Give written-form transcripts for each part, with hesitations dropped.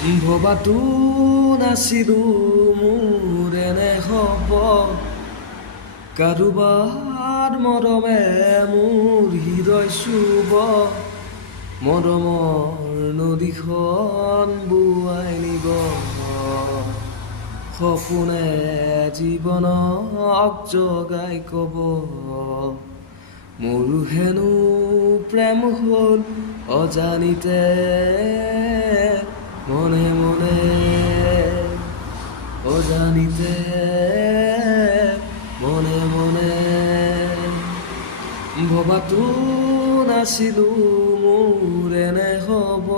ভবাতো নাছিলো মোৰ এনে হ'ব কাৰোবাৰ মৰমে মোৰ হৃদয় চুব মৰমৰ নদীখন বোৱাই নিব সপোনে জীৱনক জগাই কব মোৰো হেনো প্ৰেম হ'ল অজানিতে মনে মনে অজানিতে মনে মনে ভবাতো নাছিলো মোৰ এনে হ'ব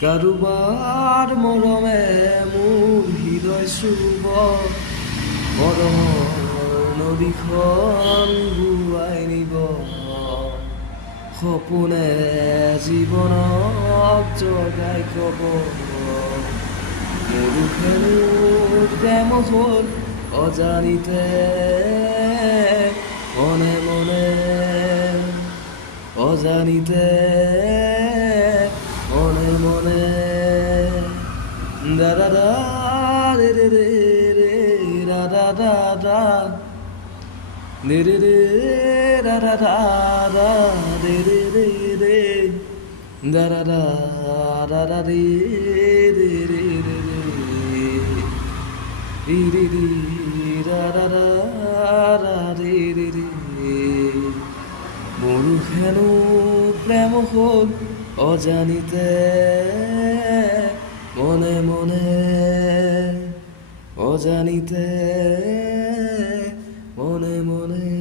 কাৰোবাৰ মৰমে মোৰ হৃদয় চুব মৰমৰ নদীখন বোৱাই নিব সপোনে জীৱনক জগাই কব মোৰো হেনো প্ৰেম হ'ল অজানিতে মনে মনে অজানিতে মনে মনে দা দা দা রে রে রে রে দা দা দা দা রে রে রে দা দা দা দা রে রে রে রে দা দা দা দা দা রে রে রে রে রে রে রে দা দা দা দা রে রে রে মোৰো হেনো প্ৰেম হ'ল অজানিতে মনে মনে অজানিতে মনে মনে